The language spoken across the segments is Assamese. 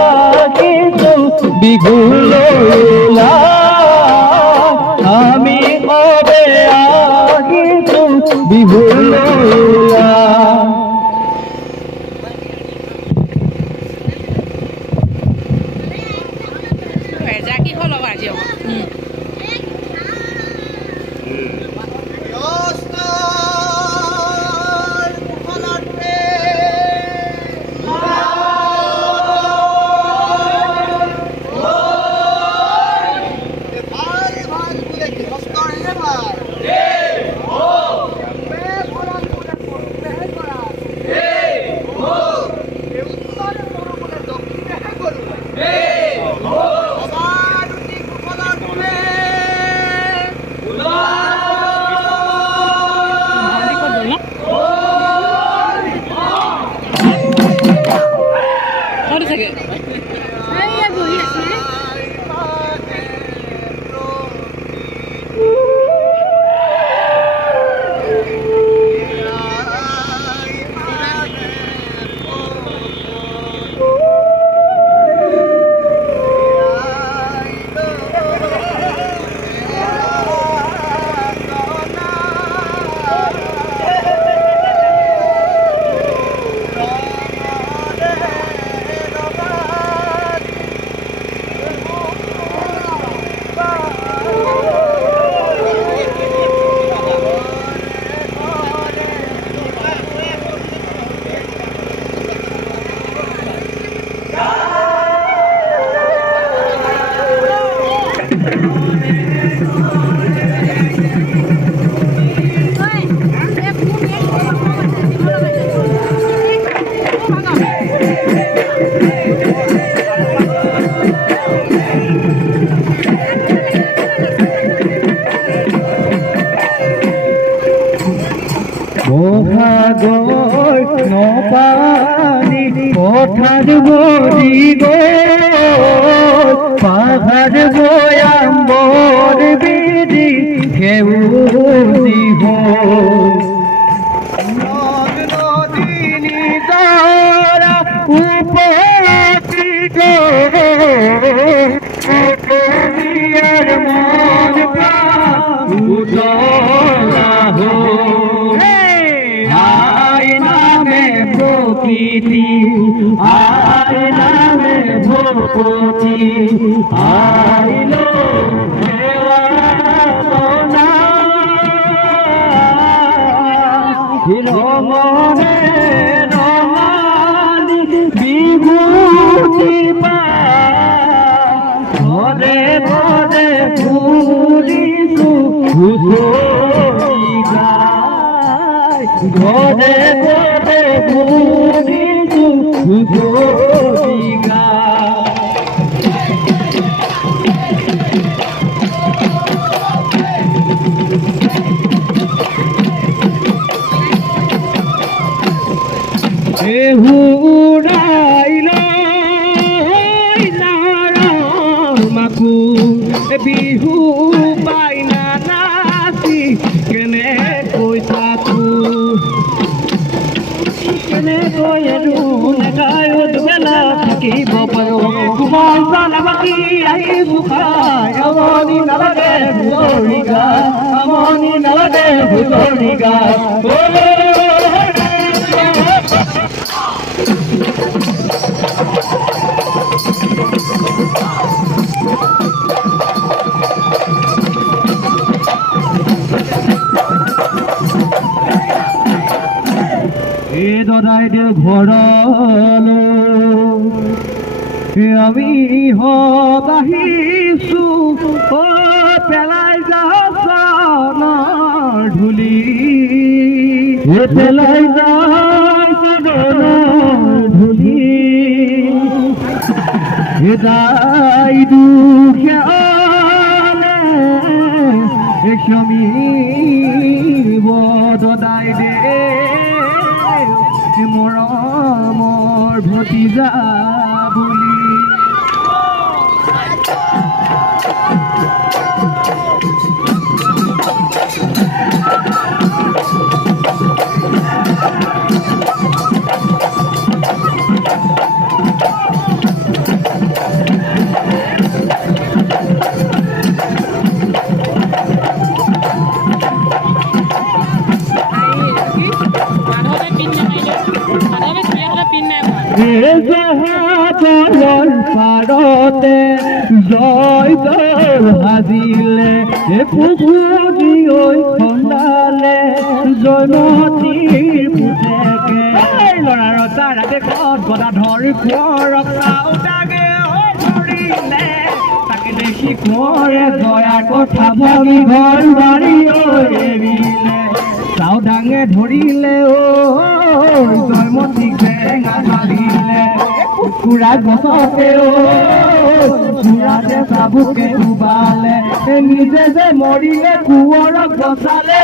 ಆಗಿತು বিগুল আমি হবে ಆಗಿತು বিগুল Jackie Hollow aja. মহাগয় নপানি পঠার বরিব পাহাড় বয়াম্বর বেদি কেউ দিব নদিনী দ্বারা উপস্থিত উপমিয়ার মন প্রাণ উদলা হো প্রকৃতি আয় নামে ভূপতি আইলো রমণে রমানি বিভূতি পদে পদে ঘুরিছু ঘরে ঘরে ঘুরিছু ঘুরিগা হুরাইল মাকু বিহু বাইনা নাচি কেনে কই থাকু কেনে কই নেগায়ত বেলা থাকিব পাৰো কোমল জানাবাকি আহিব খাই আমনি নালাগে ভুলৰি গা আমনি নালাগে ভুলৰি গা দদাইদে ঘৰলো আমি আহিছো পেলাই যাৰ ধূলি পেলাই ধূলি দাই দুখে সমীব দদাই দে মৰমৰ ভতিজা বুলি জল পাৰতে জয় জয় সাজিলে পুখুৰী খন্দালে জয়মতীৰ পুতেকে ল'ৰা ৰজা ৰাজেশত গদাধৰ কোঁৱৰক চাওদাগে ধৰিলে তাকে দেখি কোঁৱৰে জয়াৰ কথা ভাবি ঘৰ বাৰী এৰিলে চাওদাঙে ধৰিলে জয়মতীক বেঙা মাৰিলে কুকুৰা গছতে চূড়াতে চাবুকে ডুবালে নিজে যে মৰিলে কোঁৱৰক বচালে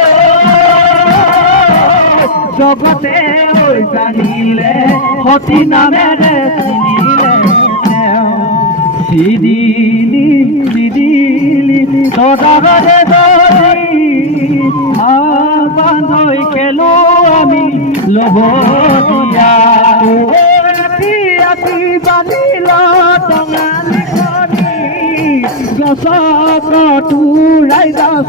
জগতে জানিলে সতী নামেৰে চিনিলে চিদিলি সদাগৰে ধৰি বান্ধৈ খেলো আমি ল'ব দিয়া ৰাতি বান্ধিল টঙালি গছত তোৰাই যাওঁ